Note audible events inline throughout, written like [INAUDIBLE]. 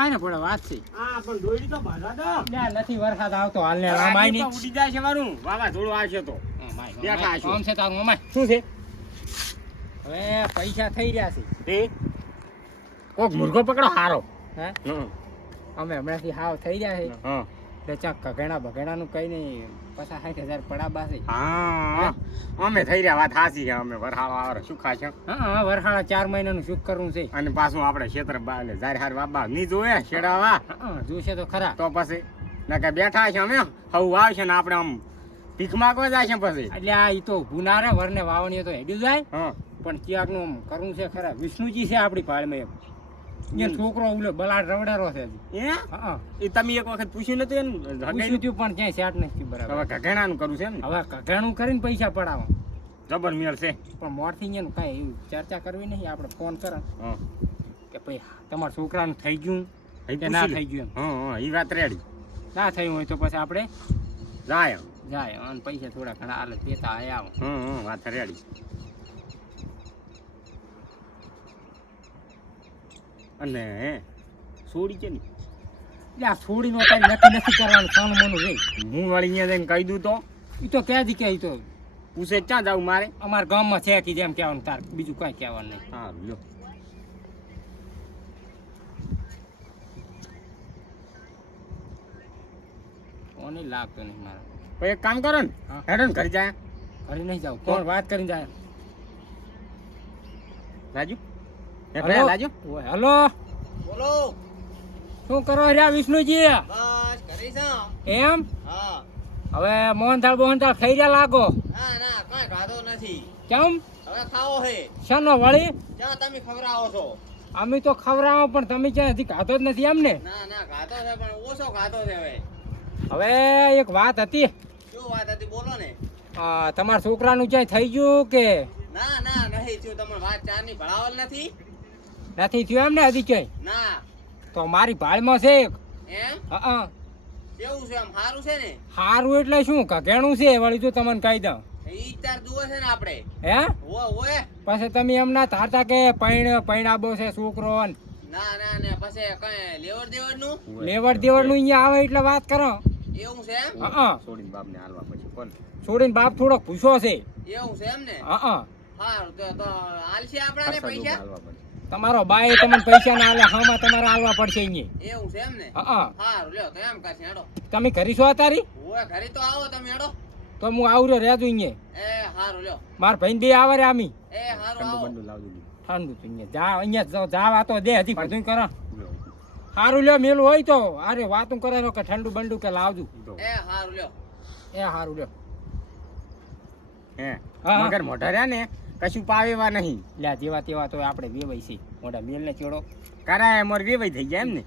થાય ને પડે વાત છે. પણ તો. દો નથી વરસાદ આવતો હાલ ને રામાયની ઉડી જાય છે મારું. વાવાઝોડું આવશે તો. બેઠા છો. કોણ છે તારું મમાય શું છે? હવે પૈસા થઈ રહ્યા છે. તે? કોક મુર્ગો પકડો હારો. હે? હં, અમે હમણાંથી હાવ થઈ રહ્યા છે. હં. એટલે ચાક કઘેણા બઘેણાનું કઈ નહીં પચાસ સાઠ હજાર પડા બાસી હા અમે થઈ રહ્યા વાત હાસી છે અમે વરહાળો આવે સુખા છે. હા વરસાડા ચાર મહિનાનું શું કરવું છે. અને પાછું આપણે ક્ષેત્ર બા- એટલે હાર બાબા નહીં જોવે શેડાવા જોશે તો ખરા. તો પછી નકે બેઠા છે અમે હવું આવશે ને આપણે આમ ભીખ માગવા જાય છે પછી. એટલે આ ઈ તો ઊભું વરને વાવણીઓ તો હેડ્યું જાય. હા. પણ ક્યાંકનું આમ કરવું છે ખરા? વિષ્ણુજી છે આપણી પાળમાં એક. અહીંયા છોકરો ઉલે બલાડ રવડારો છે. હા? એ તમે એક વખત પૂછ્યું નતું એને પૂછ્યું હગાઈનું? પણ ક્યાંય સેટ નથી બરાબર. હવે ઘઘેણાનું કરું છે ને? હવે કઘેણું કરીને પૈસા પડાવો. જબર મેળ છે. પણ મોરથી એનું કાંઈ એવું ચર્ચા કરવી નહીં આપણે ફોન કરો. કે ભાઈ તમારા છોકરાનું થઈ ગયું કે ના થઈ ગયું હા હા એ વાત રેડી. ના થયું હોય તો પછી આપણે જાય. જાય. અને પૈસા થોડા ઘણા હાલ દેતા આયા આવો હા હા વાત રેડી. અને સોડી છે ને. એટલે આ છોડીનો તારી નક્કી નથી કરવાનું સાનું મોનું રે હું વાળી અહીંયા જઈને કહી દઉં તો. એ તો ક્યાંથી કે ઈ તો પૂછે ક્યાં જાવ મારે? અમારા ગામમાં છે કે જેમ કહેવાનું તાર બીજું કાંઈ કહેવાનું નહીં. હા લ્યો. કોને લાગતો નહીં મારે? પછી એક કામ કરો ને. હા. હેડો ને ઘરે જાય. ઘરે નહીં જાવ કોણ? વાત કરીને જાય. રાજુ? રાજુ બોલો. શું કરો રહ્યા વિષ્ણુજી? બસ કરી છો? એમ? હા. હવે મોહનથાળ બોહનથાળ ખાઈ રહ્યા લાગો? ના ના કઈ ખાધો નથી. કેમ? હવે ખાવો હે. શાનો વળી? જા તમે ખવરાવો છો. અમે તો ખવરાવો પણ તમે ક્યાં હજી ખાધો જ નથી એમ ને ના ના ખાધો છે પણ ઓછો ખાધો છે હવે. હવે એક વાત હતી. શું વાત હતી બોલો ને. આ, તમારા છોકરાનું ક્યાંય થઈ ગયું કે? ના ના નહીં થયું. તમારે વાત ચારની ભણાવલ નથી? નથી થયું એમ ને હજી કઈ ના. તો મારી ભાળમાં છે એક. એમ? હા કેવું છે આમ? સારું છે ને? સારું એટલે શું? ઘેણું છે વળી જો તમને કહી દઉં. ઈ તાર દુવે છે ને આપણે. હે? ઓ ઓએ પછી તમે એમના ધારતા કે પૈણ પૈણાબો છે છોકરો ના ના પછી લેવડ દેવડનું લેવડ દેવડનું અહીંયા આવે એટલે વાત કરો. એવું છે એમ? હા છોડીને બાપને હાલવા પછી કોણ? છોડીને બાપ થોડોક ખુશો છે. એવું છે એમ ને? હા પૈસા? તમારો બાય તમને પૈસા ના આલે હામાં તમારે આલવા પડશે અહીં એવું છે એમ ને? હા સારું લ્યો તો એમ કરશે હેડો. તમે ઘરી છો તારી ઓય ઘરી તો આવો તમે હેડો. તો હું આવરો રહેજો અહીં એ સારું લ્યો. માર ભાઈ બે આવે રે આમી. એ સારું ઠંડુ બંડુ લાવજો ઠંડુ તો અહીંયા જા અહીંયા જાવ તો દે હજી બધું કરો. સારું લ્યો મેલું હોય તો અરે વાતું કરે કે ઠંડુ બંડુ કે લાવજો. એ સારું લ્યો. એ સારું લ્યો. હે હા. મગર મોઢા રહ્યા ને? કશું પાવેવા નહીં. લ્યા જેવા તેવા તો આપણે વેવાય છે. મોટા મેલને ચોડો. કરાય અમારે વેવાઈ થઈ ગયા એમ ને.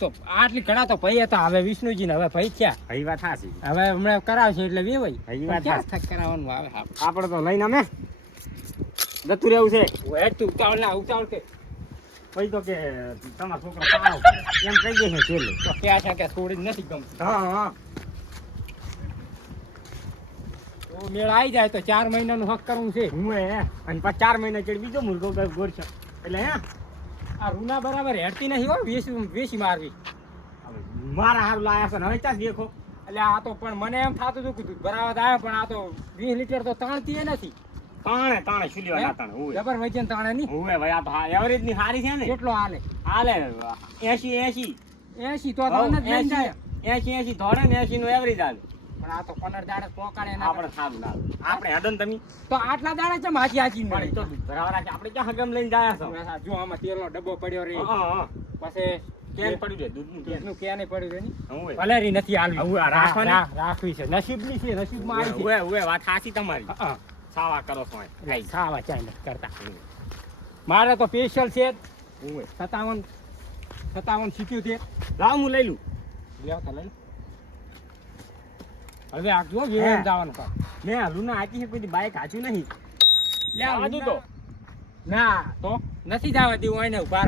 તો આટલી ઘણા તો ભાઈ હતા. હવે વિષ્ણુજી હવે ભાઈ થયા. હઈ વાત હાસી હવે હમણાં કરાવશે એટલે વેવાય. હજી વાત કરાવવાનું આવે આપણે તો લઈને અમે. જતું રહેવું છે. હેડ તું ઉતાવળ ના ઉતાવળ કે. પછી તો કે તમારા છોકરો એમ કહી દે છે છેલ્લે. તો ક્યાં છે કે થોડી નથી ગમતું. હા હા. તો મેળ આવી જાય તો ચાર મહિનાનું હક કરવું છે. હું હે અને પછી ચાર મહિના ચડી બીજો મુર્ગો ગોરશે એટલે હે? આ રૂના બરાબર હેડતી નહીં હો વેસી વેસી મારવી. મારા હારું લાયા છે ને હવે ત્યાં દેખો. એટલે આ તો પણ મને એમ થતું હતું કે બરાબર આવ્યો પણ આ તો વીસ લીટર તો તાણતી નથી. તાણે તાણે હે? ના તાણે હું જબર વજન તાણે નહીં. હું ભાઈ આ તો એવરેજની સારી છે ને. કેટલો હાલે? હાલે એસી એસી એસી તો તો જ જાય. એસી ને એસી નું એવરેજ હાલે. પણ આ તો કોનર દાડે પોકાળે ના આપણે સારું લાગે. આપણે હડન ને તમે? તો આટલા દાડે ચમ હાચી હાચી પણ તો ભરાવા કે આપણે ક્યાં હગમ લઈને જાયા છો? જો આમાં તેલનો ડબ્બો પડ્યો રે. હા હા. પછી કેન પડ્યું છે? દૂધનું દૂધનું કેન પડ્યું છે ની? ભલે રી નથી આલવી હવે રાખવાની? રાખવી છે. નસીબની છે નસીબમાં આવી છે. ઉવે ઉવે વાત સાચી તમારી. સાવા કરો છો ખાવા ચાય કરતા. મારે તો સ્પેશિયલ છે હું સત્તાવન સત્તાવન છે. લાવ હું લઈ લઉં. લ્યો તો લઈ લો. હવે આ જો વેવાઈને જવાનું કામ. મેં હલુના આચી છે કોઈ બાઈક હાચ્યું નહીં. લે આ તો. ના તો નથી જવા દેવું હોય ને ઊભા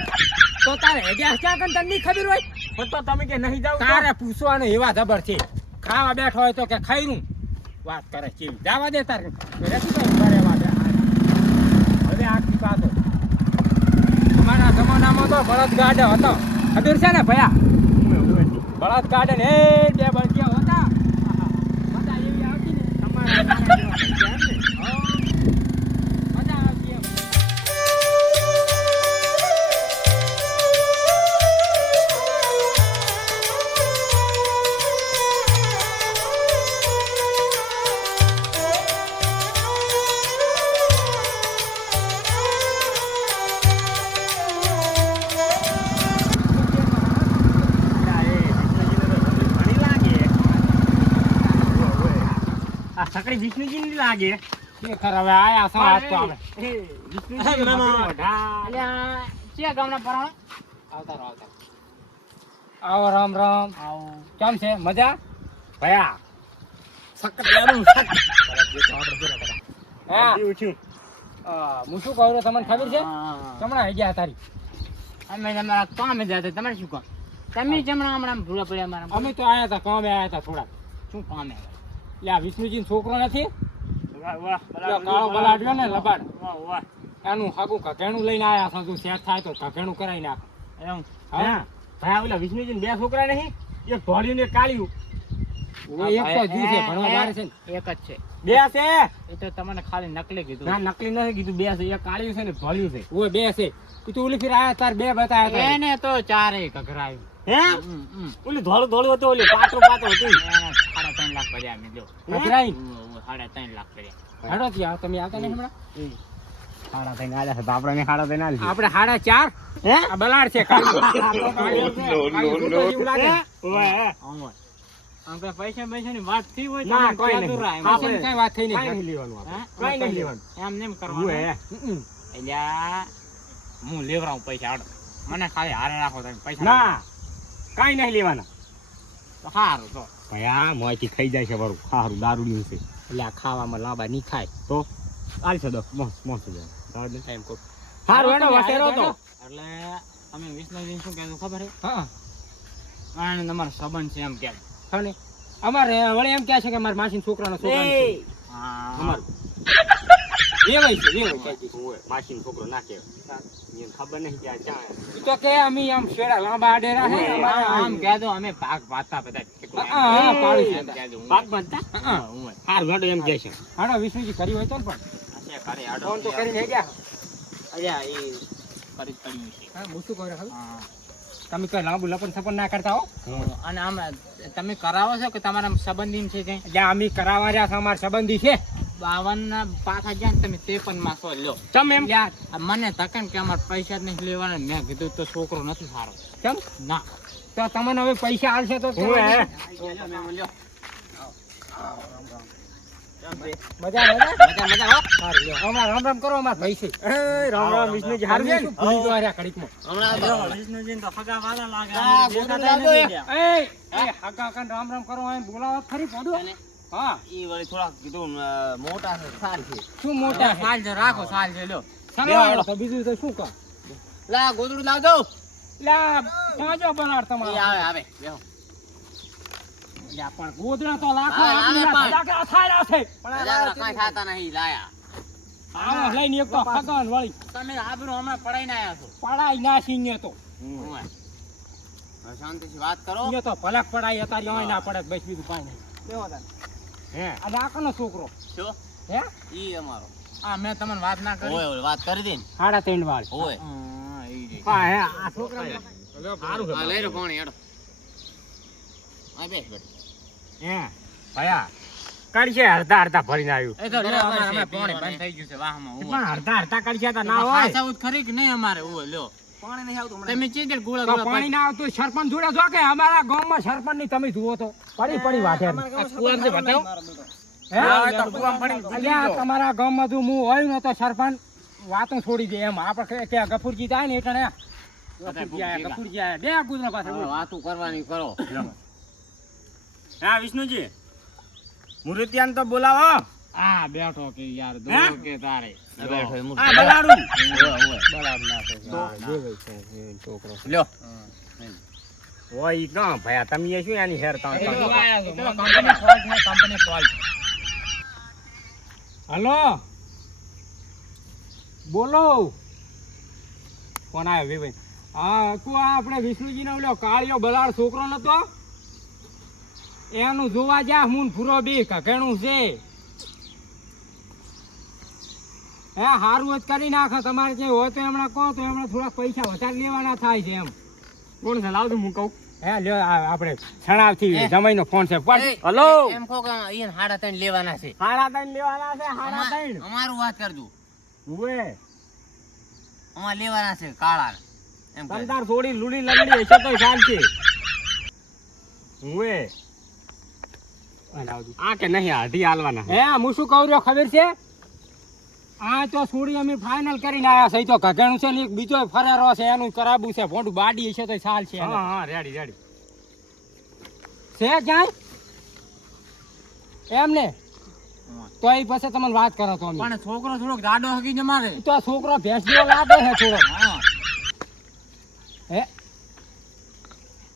[LAUGHS] તો તારે હેડે ક્યાં કન તને નહીં ખબર હોય? પણ તો તમે કે નહીં જાવ તારે પૂછવાનો એવા જબર છે. ખાવા બેઠો હોય તો કે ખાઈરું વાત કરે કેવી. જવા દે તારે. નથી કઈ રહેવા દે. હવે આખી પાછો. અમારા જમાનામાં તો બળદ ગાડો હતો. ખબર છે ને ભયા. બળદ ગાર્ડન એ બે બળદિયા આ સકડી વિષ્ણુજીની લાગે. ખરેખર હવે આયા છો હાથ તો આવે વિષ્ણુજી. અલ્યા છે ગામના પરાણે? આવતા રહો આવતા આવો રામ રામ. આવો. કેમ છે? મજા? ભયા. સકડિયાનું સક. હા. અ, હું શું કહું તમને ખબર છે? ચમણા આઈ ગયા તારી. અમે તમારા કામે જતા તમારે શું કામ? તમે ચમણા હમણાં ભૂલા પડ્યા મારા અમે તો આયા હતા કામે આયા હતા થોડા શું કામે એટલે આ વિષ્ણુજી છોકરો નથી? કાળો બલાડ્યો ને લબાડ. એનું હાકું કઘેણું લઈને આયા છો તું સેટ થાય તો કઘેણું કરાવી નાખ. એમ? હા? ભયા ઓલા વિષ્ણુજીને બે છોકરા નહીં? એક ધોળિયું ને એક એક તો જીવ છે ભણવા બારે છે એક જ છે. બે છે? એ તો તમને ખાલી નકલી કીધું. ના નકલી નથી કીધું બે છે. એક કાળ્યું છે ને એક છે. ઓય બે છે. તું ઓલી ફીર આયા તાર બે બતાયા એને તો ચારે કઘરાયું. હે. ઓલી ધોળું ધોળું હતું ઓલી પાતળું પાતળું હતું. ત્રણ લાખ ભર્યા અમે જો. કઘરાઈ ઉવ્વ, ઉવ્વ, સાડા ત્રણ લાખ ભર્યા. હેડો ત્યાં તમે આવતા નહીં હમણાં? હાડા થઈને આલ્યા છે તો આપણે હાડા થઈને આલી આપણે હાડા ચાર? હે? આ બલાડ છે કાળું. કાળું છે. કાળું છોકરો જેવું લાગે. ને. ઓય, હે. આમ હોય. આમ કઈ પૈસા પૈસા ની વાત થઈ હોય ના, કોઈ નહીં. આપણે- પૈસાની વાત થઈ નહીં. કાંઈ લેવાનું આપણે. હે? નહીં લેવાનું. એમ નેમ કરવાનું. હે. હું? લેવરાવું પૈસા હાડો. મને ખાલી હારે રાખો તમે પૈસા ના કાંઈ નહીં લેવાના. સારું તો. ભાઈ આ મોયથી ખાઈ જાય છે બરું સારું દારૂડિયું છે. એટલે આ ખાવામાં લાંબા નહીં ખાય. તો? આલ છે દો મોસ મોસ દે. એમ સારું એનો વસેરો તો. એટલે અમે વિષ્ણુજી શું કહેવું ખબર છે હા. અને તમારો સંબંધ છે એમ કે. ખબર ને. અમારે વળી એમ કહે છે કે મારા માસીના છોકરાનો છોકરાનો છે. અમારું. વેવાય છે વેવાય છે. છોકરો ના કહેવાય. ખબર નહીં કે આ ચા તો કે અમે આમ શેડા લાંબા આડેરા હે આમ કહેતો અમે ભાગ પાડતા બધા હા, હા, પાડી. એમ કહેતો હું. પાક બાંધતા હા. હા, હું. સારું હેડો એમ કહે છે હાડો વિષ્ણુજી કરી હોય તો પણ અચ્છા કરી હાડો ફોન તો કરી હે ગયા અલ્યા એ કરી પડી છે હા મુસુ કરે હા. તમે કઈ લાંબુ લપન સપન ના કરતા હો અને આમ તમે કરાવો છો કે તમારા સંબંધી છે એટલે અમે કરાવવા રહ્યા છે અમારા સંબંધી છે બાવન ના પાછા જાય તમે ત્રેપનમાં સો લો ચમ એમ? મને તકન કે અમારે પૈસા જ નહીં લેવાના મેં કીધું તો છોકરો નથી સારો. ચમ ના. તો તમને હવે પૈસા આલશે તો ઓય, હે. મજા મજા? મજા મજા હો. સારું લ્યો. હમણાં રામ રામ કરો બોલાવો ખરી પોડું. હા. ઈ વળી થોડાક કીધું મોટા છે સારી છે. શું મોટા સાલ છે રાખો સાલ છે લ્યો. સારું તો બીજું તો શું કહો લા ગોદડું લાવજો. લા પાજો બનાડ તમારો. આવે આવે. બેહો. પણ ગોદડા તો લાખો હા, લાવે આપણા પણ. ધડાકા થાયલા છે. પણ આ હજારો લાવે કાંઈ છે. થાતા નહીં લાયા. આવો લઈને એક તો હગન વળી. તમે આબરૂ હમણાં પડાઈને આયા છો. પડાઈ ના ને તો. ઓય. શાંતિથી વાત કરો. ને તો ભલક પડાઈ અત્યારે અહીં ના પડે બસ બીજું કાંઈ નહીં. બેહો તાન. હે? આ છોકરો. શું? હે? ઈ અમારો. આ મેં તમને વાત ના કરી. ઓય ઓય વાત કરી દીન સાડા ત્રણ વાળ. ઓય. હા, ઈ રે. હા હે આ છોકરા સારું છે હા લઈ રહ્યો પાણી હેડો. આ બેસ બેઠ હે ભયા કાઢશે અડધા અડધા ભરીને આવ્યું. એ તો અમે પાણી બંધ થઈ ગયું છે વાહમાં. પણ અડધા અડધા કાઢશે તો ના હોય. સાઉથ ખરી કે નહીં અમારે ઓય લ્યો. પાણી નહીં આવતું તમે ચીજે ગોળા ગોળા પાણી ના આવતું સરપંચ જોડે જો કે અમારા ગામમાં સરપંચની તમે જુઓ તો. પડી પડી વાટે કુવામ છે બતાવો હે? હા, તો કૂવામાં પડીને ડૂબી અલ્યા, ગયો. તમારા ગામમાં જો હું હોય ને તો સરપંચ વાતો છોડી દે એમ. આપણે કે- કે ગફુરજી થાય ને એટલે ગફુરજી આયા, બે પાસે કરવાની કરો. હા વિષ્ણુજી. મુરતિયાન તો બોલાવો. આ બેઠો કે યાર દો કે તારે. બેઠો એ મૂર્તિ. આ બલાડું ઓય છોકરો. લ્યો. ઓય ઈ ભયા તમે શું એની હેર તો. કંપની ફોલ્ટ ને કંપની ફોલ્ટ હલો? બોલો. કોણ આવ્યો વિવેક? હા તું આ આપણે વિષ્ણુજીનો ઓલો કાળિયો બલાડ છોકરો નતો? એનું જોવા જા હું ફૂરો ભૂરો બી ઘણું છે. હે હારું જ કરી નાખો. તમારે જે હોય તો હમણાં કહો તો હમણાં થોડા પૈસા વધારે લેવાના થાય છે એમ. કોણ છે? લાવ હું કહું. હે લ્યો આપણે છણાવથી એ. જમાઈનો ફોન છે. પણ હલો. એમ કહો કે અહીંયા હાડા ત્રણ લેવાના છે. હાડા ત્રણ લેવાના છે હાડા ત્રણ. અમારું વાત કરજો. હુએ. અમાર લેવાના છે કાળા. એમ કહે. તમતાર થોડી લૂલી લંગડી હશે તો શાંતિ. હુએ. આ કે નહીં અઢી હાલવાના હે હું શું કહું રહ્યો ખબર છે? આ તો છોડી અમે ફાઇનલ કરીને આયા છે તો ઘઘણું છે ને એક બીજો ફરારો છે એનું કરાબું છે ભોંડું બાડી છે તો ચાલ છે હા હા રેડી રેડી છે ક્યાંય એમ ને? તો એ પછી તમને વાત કરો તો પણ છોકરો થોડોક જાડો હકી જમારે ઈ તો છોકરો ભેંસ જેવો લાગે છે થોડો હા. હે?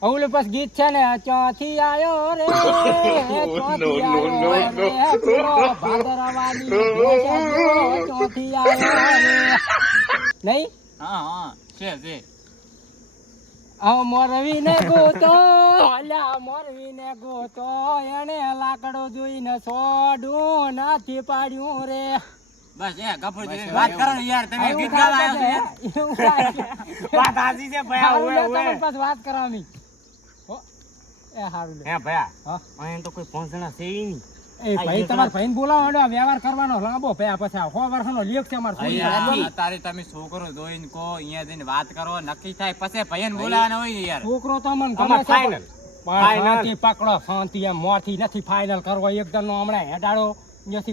ઓલું પછી ગીત છે ને ચોથી આયો રે [LAUGHS] ચોથી આયો રે પૂરો ભાદરવાની નહીં? હા હા છે છે. આ ને ગોતો અલ્યા મોરવી ગોતો એને લાકડો જોઈને સોડું નથી પાડ્યું રે. બસ એ ગફુરજી વાત. કરો યાર તમે ગીત ગાવા આવ્યો છો. [LAUGHS] વાત હાચી છે ભયા હુએ લે, હુએ વાત કરાવી. હો. એ હારું લે. હે ભયા હા. અહીં તો કોઈ પહોંચણા છે ઈ નહીં. એ ભાઈ તમારે ભાઈને બોલાવો હેડો, વ્યવહાર કરવાનો લાંબો ભયા પછી આ વર્ષનો લેખ છે અમારે છોડીને અહીંયા આપવાનો. અત્યારે તમે છોકરો જોઈને કહો અહીંયા જઈને વાત કરો નક્કી થાય પછી ભાઈને બોલાવાના હોય યાર. છોકરો તો અમને ગમે અમાર છે final. પણ Final. શાંતિ પકડો શાંતિ એમ મોરથી નથી ફાઇનલ કરવો એકદમ નો હમણાં હેડાડો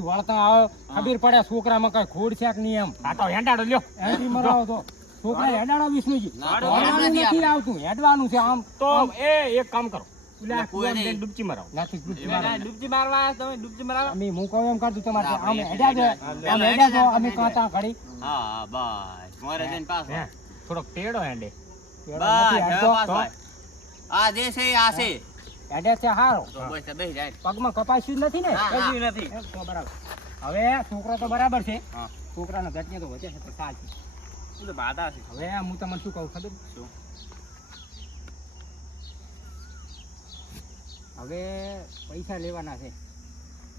વળતા આવે. ખબર પડે છોકરામાં કઈ ખોડ છે કે નહીં એમ. આ તો હેંડાડો લ્યો. એન્ટ્રી મરાવો તો. છોકરા હેડાડો વિષ્ણુજી. નથી આવતું હેડવાનું છે આમ. તો એ એક કામ કરો. ઓલા ના, કોઈ ડૂબકી મરાવો. નથી ડૂબકી ના, ડૂબકી મારવા તમે ડૂબકી મારવા. અમે હું કહું એમ કરતું તમારે ના, આમ ભાઈ, હેડાજો હેડા- આમ અમે કાંતા ઘડી. હા હા બસ. મોરે જઈને પાછો. હે ટેડો હેંડે. બસ નથી હવે હેડતો. પાછો આ જે છે આ છે. હેડે છે હારો. તો બસ તો બેસી જાય. પગમાં કપાસ્યું નથી ને? હા, હા. કશું નથી. બરાબર. હવે છોકરો તો બરાબર છે. છોકરાનો ઘટને તો વધે તો છે? હવે હું તમને શું કહું ખબર? શું? હવે પૈસા લેવાના છે.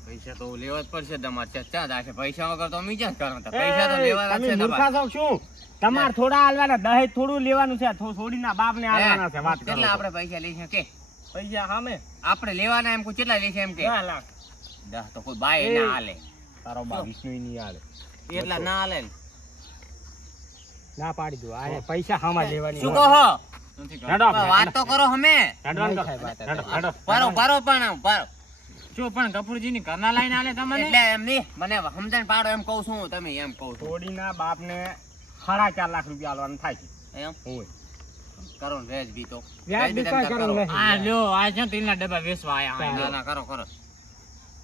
પૈસા તો લેવા જ પડશે તમારે. ચર્ચા થશે પૈસા વગર તો અમે ક્યાં કરો પૈસા તો લેવાના છે મૂર્ખા છો શું? તમાર થોડા હાલવાના દહેજ થોડું લેવાનું છે. થો- થોડીના બાપને હાલવાના છે વાત કેટલા આપણે પૈસા લઈશું કે પૈસા સામે? આપણે લેવાના એમ કોઈ કેટલા લઈશું એમ કે? દસ લાખ. દસ તો કોઈ બાય ના હાલે. તારો બા વિષ્ણુ નહીં હાલે. એટલા ના હાલે ના. પાડી દો. આ પૈસા હામાં લેવાની શું કહો? વાત કરો હમે. હેડવાનું નહીં કરો. થાય વાત આ હેડો, તો. હેડો. પરો પરો પણ પરો જો પણ ગફુરજીની ઘરના લાઈન આલે તમને? એટલે એમ નહીં મને સમજણ પાડો એમ કહું છું તમે એમ કહું થોડીના બાપને સાડા ચાર લાખ રૂપિયા હાલવાનું થાય છે. એમ? હોય. કરો ને રેજ બી તો. વ્યાજ બી બી તમે કાંઈ કરો. આ લ્યો આ છે ને ડબ્બા વેચવા આયા. ના ના કરો કરો.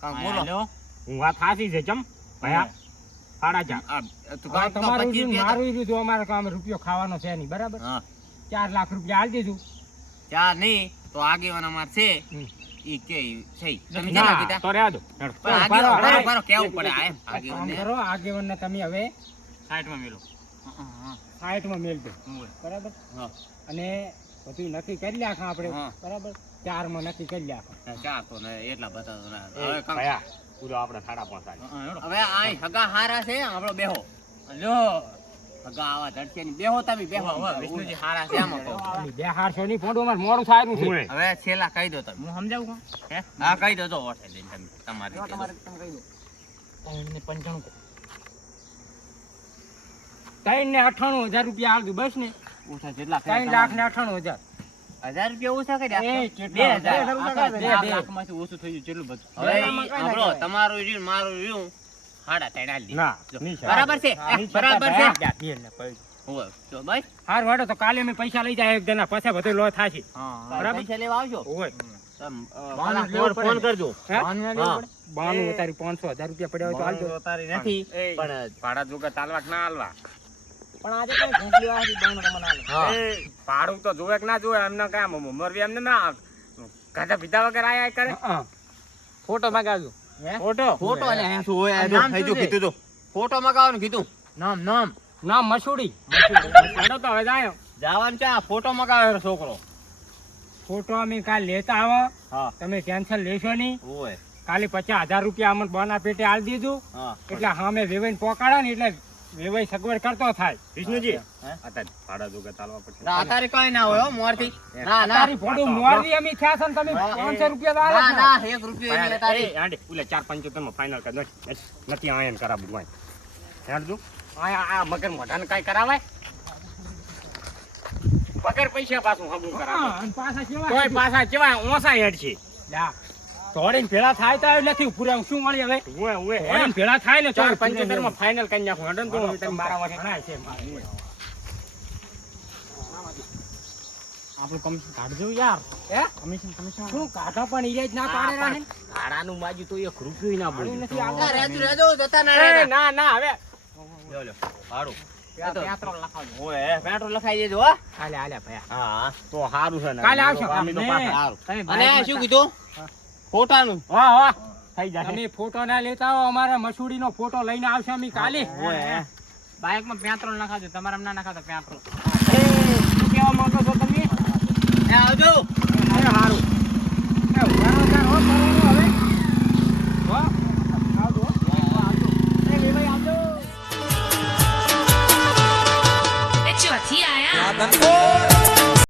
કાંઈક બોલો. લ્યો. હું વાત સાચી છે ચમ? ભયા? સાડા ચાર. આ તું આ કાંઈક તો તમારું પચીસ રહ્યું, રૂપિયા મારું રહ્યું અમારે કામ રૂપિયો ખાવાનો છે નહીં બરાબર? હા. ચાર લાખ રૂપિયા હાલ દેજો. ચાર નહીં તો આગેવાન અમાર છે. ઈ કે છે. તમે કેટલા કીધા? તો રહેવા દો આગેવાન બરો બરો કેવું પડે આ એમ? કામ આગેવાનને. કરો તમે હવે સાઈડમાં મેલો. હા, હા, મેલ દો. બરાબર? અને બધું નક્કી કરી નાખા આપણે. બરાબર? ચારમાં નક્કી કરી નાખો. ચાર તો ને એટલા બધા તો ના. હવે કાંઈક- પૂરો આપણે સાડા પાંચ આવી. હા, હેડો. હવે આ હગા હારા છે આપણો બેહો. લ્યો ધડકે ની બેહો તમે બેહો. વાહ, વાહ, વિષ્ણુજી હારા છે આમાં કહું. બે હારશો નહીં ફોટો અમારે મોડું થાય છે. હવે છેલ્લા કહી દો તમે. હું સમજાવું કોણ હે? હા કહી દો તો ઓઠે દઈને તમે તમારી રીતે દો. ત્રણ ને પંચાણું ત્રણ ને અઠાણું હજાર રૂપિયા દઉં બસ ને. ઓછા જેટલા ત્રણ લાખ ને અઠાણું હજાર. હજાર રૂપિયા ઓછા કર્યા? એ બે હજાર. ઓછું થઈ ગયું જેટલું બધું. હવે. તમારું રહ્યું મારું રહ્યું. હાડા ના. બરાબર છે. બરાબર છે. પૈસા. જો ભાઈ હારું વાળો તો કાલે અમે પૈસા લઈ જાય એક જણા પછી બધું લો થાશે. બરાબર. પૈસા લેવા આવજો. ઓય તમ, અ, બાનું કલાક લેવું ફોન- પડે. ફોન ને. કરજો બાનું ના હા. લેવું પડે? બાનું તારી પાંચસો હજાર રૂપિયા પડ્યા હોય તો હાલજો. તારી નથી. પણ ભાડા જોગા ચાલવા ના હાલવા. પણ આજે કઈ ઘૂંટી વાળી બાનું તમને હાલે. હા. એ ભાડું તો જોવે કે ના જોવે એમને કામ મરવી એમને ના ગાધા પીધા વગર આયા કરે? ફોટો મગાવજો. હે? ફોટો? ફોટો અહીંયા શું હોય? આ નામ ગયું કીધું તો. ફોટો મગાવવાનું કીધું. નામ નામ. નામ મસુડી. હેડો તો હવે જાય. જવાનું છે ફોટો મગાવ્યો છોકરો. ફોટો અમે કાલ લેતા આવો. હા. તમે ટેન્શન લેશો નહીં. ઓય. કાલે પચાસ હજાર રૂપિયા અમને બોના પેટે આલી દીધું. હા. એટલે સામે વેવાઈને પોકાડા ને એટલે વેવાઈ સગવડ કરતો થાય. વિષ્ણુજી અત્યારે ભાડા જોગે ચાલવા પડશે. અત્યારે કઈ ના હોય મોરથી. ના ના. ફોટો મોરલી અમે થયા છે તમે હા, પાંચસો રૂપિયા તો ના ના એક રૂપિયો નહીં તારી એ, આંટી, ઓલે ચાર પંચોતેર ફાઇનલ કર નથી નથી આયન કરાવું ભાઈ હેડજો. આ આ મગર મોઢાને કાઈ કરાવાય? વગર પૈસા પાછું હબું કરાવે પાછા કેવા પાછા ઓસા હેડ છે. લ્યા, ધોળીને ભેળા થાય તો નથી પૂરા શું મળી હવે? ઉવે ઉવે. હે ભેળા થાય ને ચાર તો પંચોતેરમાં ફાઇનલ કરી નાખું. હેડો તો તમે મારા વાગે ના છે આપણું કમિશન કાઢજો યાર. હે? કમિશન કમિશન શું કાઢો પણ ઈ જ ના પાડે. રાહે? ભાડાનું બાજુ તો એક રૂપિયો ના ભાડું નથી આગળ રહેજો, રહેજો, જતા ના ના ના હવે. લ્યો લ્યો હારું. પેટ્રોલ લખાઈ દેજો હાલે હાલે ભયા હા હા. તો સારું છે ને. કાલે આવશો. અમે તો પાછા સારું અને શું કીધું? ફોટાનું? હા હા. થઈ જાય તમે ફોટો ના લેતા હો અમારા મસૂડી નો ફોટો લઈને આવશે અમે કાલે. બાઇકમાં પેટ્રોલ નાખાજો તમારે ના નાખાતો પેટ્રોલ શું કેવા માંગો છો તમે? આવજો.